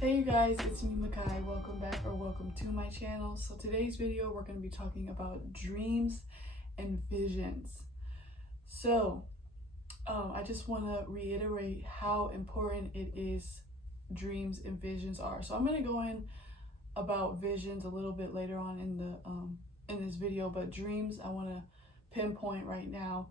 Hey you guys, it's me Makai. Welcome back or welcome to my channel. So today's video we're going to be talking about dreams and visions. So I just want to reiterate how important it is dreams and visions are. So I'm going to go in about visions a little bit later on in this video, but dreams I want to pinpoint right now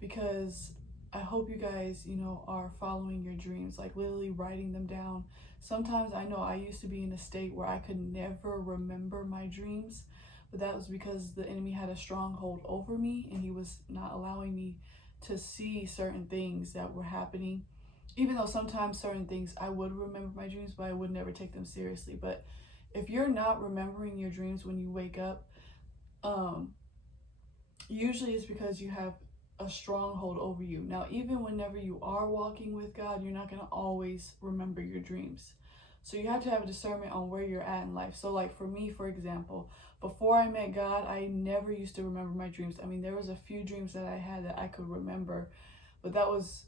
because I hope you guys, are following your dreams, like literally writing them down. Sometimes I know I used to be in a state where I could never remember my dreams, but that was because the enemy had a stronghold over me and he was not allowing me to see certain things that were happening. Even though sometimes certain things I would remember my dreams, but I would never take them seriously. But if you're not remembering your dreams when you wake up, usually it's because you have a stronghold over you. Now, even whenever you are walking with God, you're not going to always remember your dreams. So you have to have a discernment on where you're at in life. So like for me, for example, before I met God, I never used to remember my dreams. I mean, there was a few dreams that I had that I could remember, but that was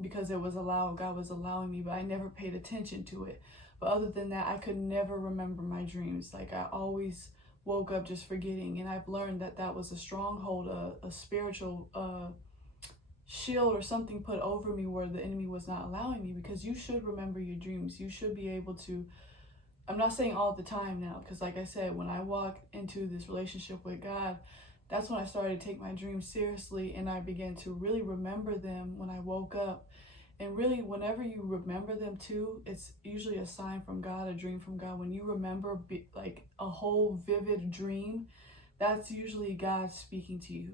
because it was allowed. God was allowing me, but I never paid attention to it. But other than that, I could never remember my dreams. Like I always woke up just forgetting, and I've learned that that was a stronghold, a spiritual shield or something put over me where the enemy was not allowing me, because you should remember your dreams. You should be able to, I'm not saying all the time now, because like I said, when I walked into this relationship with God, that's when I started to take my dreams seriously, and I began to really remember them when I woke up. And really, whenever you remember them too, it's usually a sign from God, a dream from God. When you remember like a whole vivid dream, that's usually God speaking to you.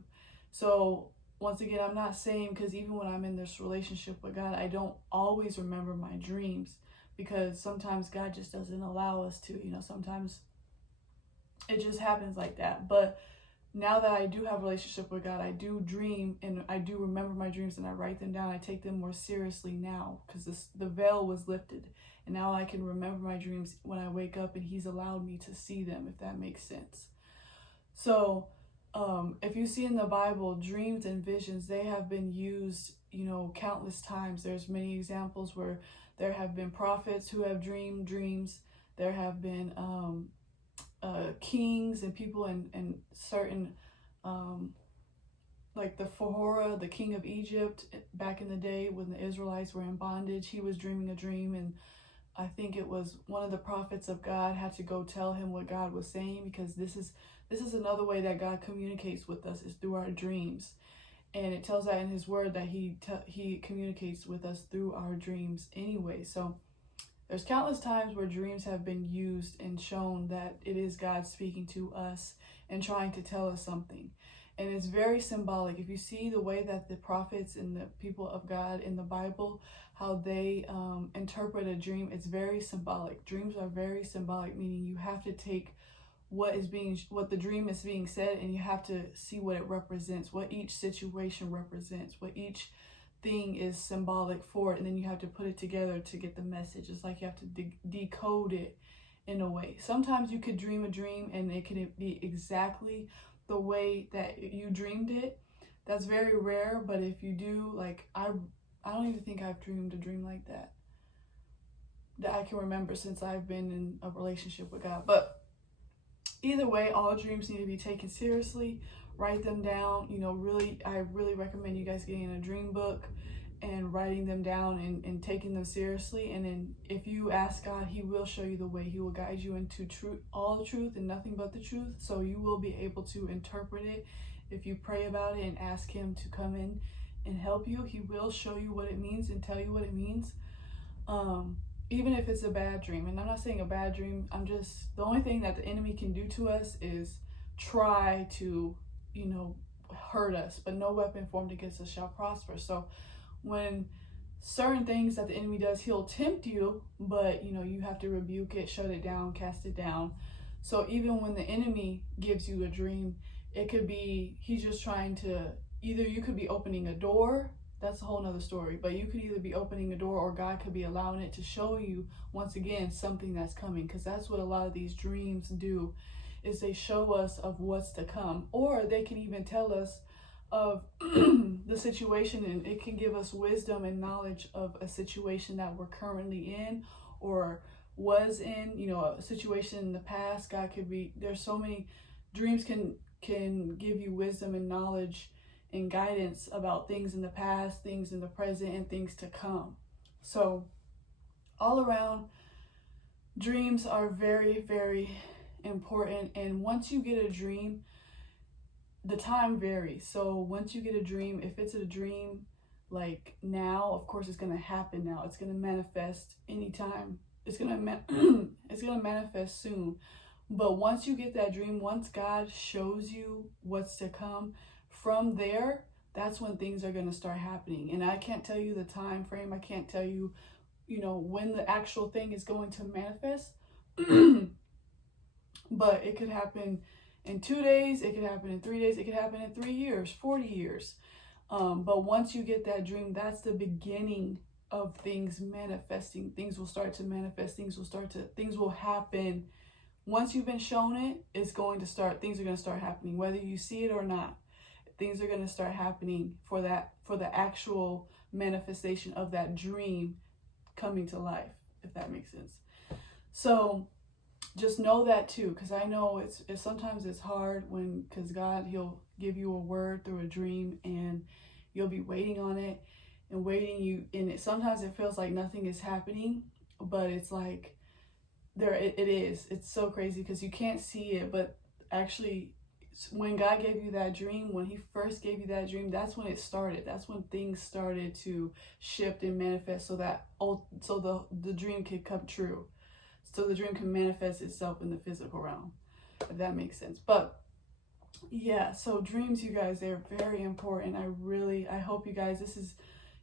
So once again, I'm not saying, because even when I'm in this relationship with God, I don't always remember my dreams, because sometimes God just doesn't allow us to, sometimes it just happens like that. But now that I do have a relationship with God, I do dream and I do remember my dreams, and I write them down. I take them more seriously now because the veil was lifted, and now I can remember my dreams when I wake up, and He's allowed me to see them, if that makes sense. So if you see in the Bible, dreams and visions, they have been used, countless times. There's many examples where there have been prophets who have dreamed dreams. There have been kings and people and certain like the Pharaoh, the king of Egypt, back in the day when the Israelites were in bondage, he was dreaming a dream, and I think it was one of the prophets of God had to go tell him what God was saying, because this is another way that God communicates with us, is through our dreams. And it tells that in His word that he communicates with us through our dreams anyway. So there's countless times where dreams have been used and shown that it is God speaking to us and trying to tell us something. And it's very symbolic. If you see the way that the prophets and the people of God in the Bible, how they interpret a dream, it's very symbolic. Dreams are very symbolic, meaning you have to take what the dream is being said, and you have to see what it represents, what each situation represents, what each thing is symbolic for it, and then you have to put it together to get the message. It's like you have to decode it in a way. Sometimes you could dream a dream and it could be exactly the way that you dreamed it. That's very rare, but if you do, like I don't even think I've dreamed a dream like that I can remember since I've been in a relationship with God. But either way, all dreams need to be taken seriously. Write them down. I really recommend you guys getting a dream book and writing them down and taking them seriously. And then if you ask God, He will show you the way. He will guide you into truth, all the truth and nothing but the truth. So you will be able to interpret it. If you pray about it and ask Him to come in and help you, He will show you what it means and tell you what it means. Even if it's a bad dream. And I'm not saying a bad dream. The only thing that the enemy can do to us is try to, hurt us, but no weapon formed against us shall prosper. So when certain things that the enemy does, he'll tempt you, but you have to rebuke it, shut it down, cast it down. So even when the enemy gives you a dream, it could be he's just trying to, either you could be opening a door. That's a whole nother story, but you could either be opening a door, or God could be allowing it to show you, once again, something that's coming, because that's what a lot of these dreams do, is they show us of what's to come. Or they can even tell us of the situation, and it can give us wisdom and knowledge of a situation that we're currently in, or was in, you know, a situation in the past. God could be, there's so many dreams can give you wisdom and knowledge and guidance about things in the past, things in the present, and things to come. So all around, dreams are very, very important. And once you get a dream, the time varies. So once you get a dream, if it's a dream like now, of course it's going to happen now. It's going to manifest anytime. It's going to it's going to manifest soon. But once you get that dream, once God shows you what's to come, from there, that's when things are going to start happening. And I can't tell you the time frame. I can't tell you, you know, when the actual thing is going to manifest. But it could happen in 2 days, it could happen in 3 days, it could happen in 3 years, 40 years. But once you get that dream, that's the beginning of things manifesting. Things will start to manifest, things will happen. Once you've been shown it, things are going to start happening, whether you see it or not. Things are going to start happening for the actual manifestation of that dream coming to life, if that makes sense. So just know that too, because I know it's sometimes it's hard because God, he'll give you a word through a dream and you'll be waiting on it and sometimes it feels like nothing is happening, but it's like it is. It's so crazy because you can't see it, but actually when God gave you that dream, when he first gave you that dream, that's when it started. That's when things started to shift and manifest so the dream could come true. So the dream can manifest itself in the physical realm, if that makes sense. But yeah, so dreams, you guys, they're very important. I hope you guys, this is,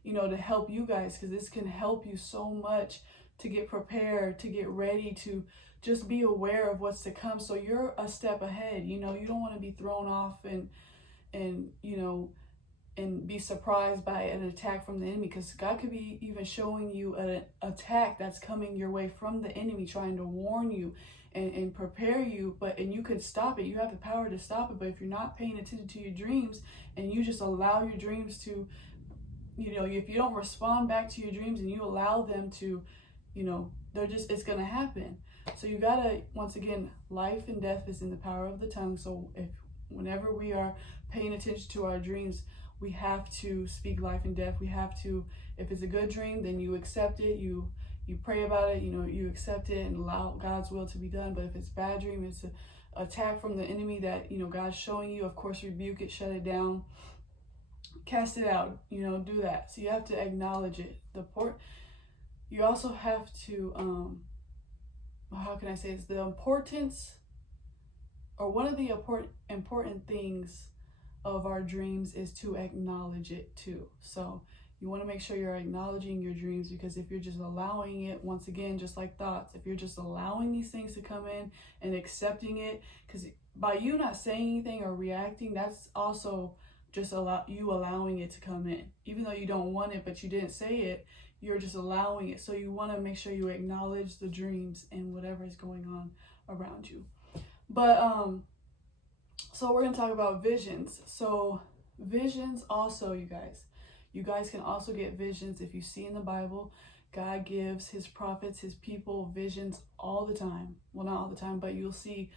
you know, to help you guys, because this can help you so much to get prepared, to get ready, to just be aware of what's to come. So you're a step ahead. You know, you don't want to be thrown off and you know, and be surprised by an attack from the enemy, because God could be even showing you an attack that's coming your way from the enemy, trying to warn you and prepare you, and you could stop it. You have the power to stop it. But if you're not paying attention to your dreams and you just allow your dreams to, you know, if you don't respond back to your dreams and you allow them to, you know, it's going to happen. So you gotta, once again, life and death is in the power of the tongue. So whenever we are paying attention to our dreams, we have to speak life and death. We have to, if it's a good dream, then you accept it. You pray about it, you know, you accept it and allow God's will to be done. But if it's a bad dream, it's an attack from the enemy that, you know, God's showing you, of course, rebuke it, shut it down, cast it out, you know, do that. So you have to acknowledge it. You also have to, how can I say this? The importance, or one of the important things of our dreams is to acknowledge it too. So you want to make sure you're acknowledging your dreams, because if you're just allowing it, once again, just like thoughts, if you're just allowing these things to come in and accepting it, because by you not saying anything or reacting, that's also just allowing it to come in. Even though you don't want it, but you didn't say it, you're just allowing it. So you want to make sure you acknowledge the dreams and whatever is going on around you. But so we're going to talk about visions. So visions also, you guys can also get visions. If you see in the Bible, God gives his prophets, his people, visions all the time. Well, not all the time, but you'll see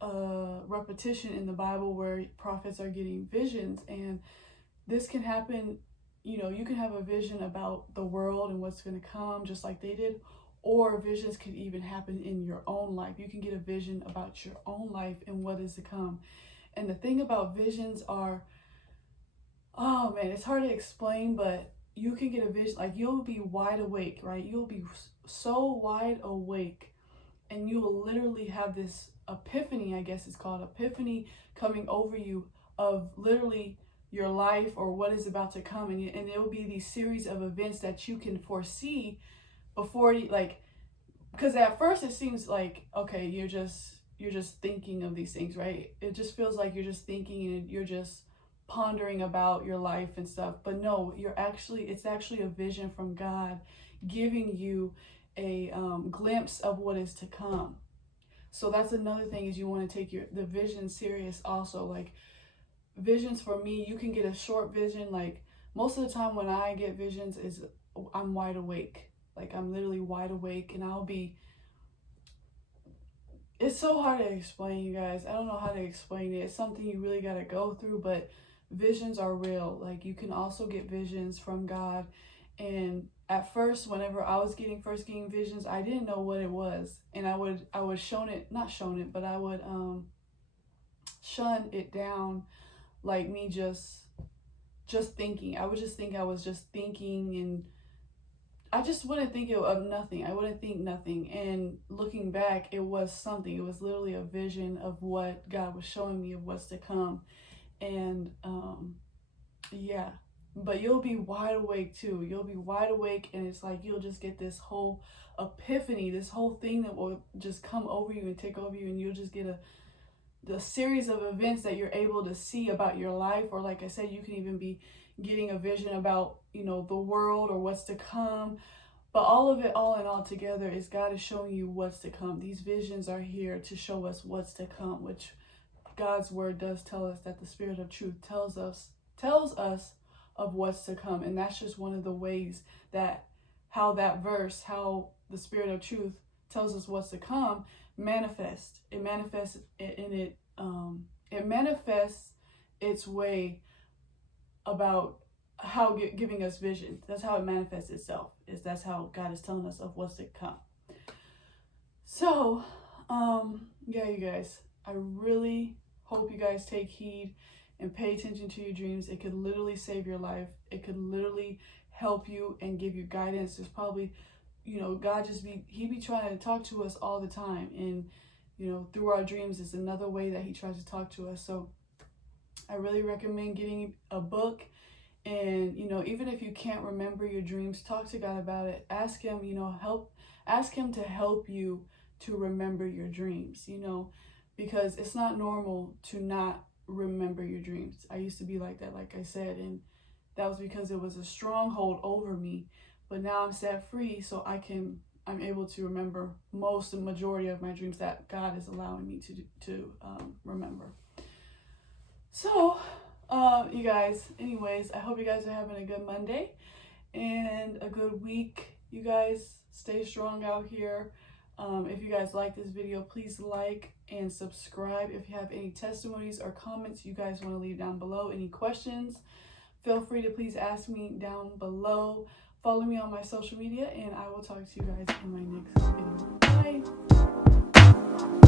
repetition in the Bible where prophets are getting visions. And this can happen, you know, you can have a vision about the world and what's going to come, just like they did, or visions could even happen in your own life. You can get a vision about your own life and what is to come. And the thing about visions are, oh man, it's hard to explain, but you can get a vision, like you'll be wide awake, right? You'll be so wide awake and you will literally have this epiphany, I guess it's called epiphany, coming over you of literally your life or what is about to come. And it will be these series of events that you can foresee before you, like, because at first it seems like, okay, you're just thinking of these things, right? It just feels like you're just thinking and you're just pondering about your life and stuff. But no, it's actually a vision from God giving you a glimpse of what is to come. So that's another thing, is you want to take the vision serious also. Like visions, for me, you can get a short vision. Like most of the time when I get visions is I'm wide awake. Like I'm literally wide awake, and it's so hard to explain, you guys. I don't know how to explain it. It's something you really got to go through, but visions are real. Like you can also get visions from God. And at first, whenever I was getting visions, I didn't know what it was. And I would not shown it, but I would shun it down, like me just thinking. I would just think I was just thinking, and I just wouldn't think of nothing. I wouldn't think nothing. And looking back, it was something. It was literally a vision of what God was showing me of what's to come. And yeah, but you'll be wide awake too. You'll be wide awake, and it's like you'll just get this whole epiphany, this whole thing that will just come over you and take over you, and you'll just get the series of events that you're able to see about your life. Or like I said, you can even be getting a vision about, you know, the world or what's to come. But all of it, all in all together, is God is showing you what's to come. These visions are here to show us what's to come, which God's word does tell us, that the Spirit of truth tells us of what's to come. And that's just one of the ways that how the Spirit of truth tells us what's to come manifests. It manifests it manifests its way about how giving us vision. That's how it manifests itself. That's how God is telling us of what's to come. So, yeah, you guys, I really hope you guys take heed and pay attention to your dreams. It could literally save your life. It could literally help you and give you guidance. There's probably, you know, God he be trying to talk to us all the time. And, you know, through our dreams is another way that he tries to talk to us. So I really recommend getting a book. And, you know, even if you can't remember your dreams, talk to God about it. Ask him, you know, ask him to help you to remember your dreams, you know, because it's not normal to not remember your dreams. I used to be like that, like I said, and that was because it was a stronghold over me. But now I'm set free, so I'm able to remember the majority of my dreams that God is allowing me to remember. So, you guys, anyways, I hope you guys are having a good Monday and a good week. You guys stay strong out here. If you guys like this video, please like and subscribe. If you have any testimonies or comments you guys want to leave down below, any questions, feel free to please ask me down below. Follow me on my social media, and I will talk to you guys in my next video. Bye!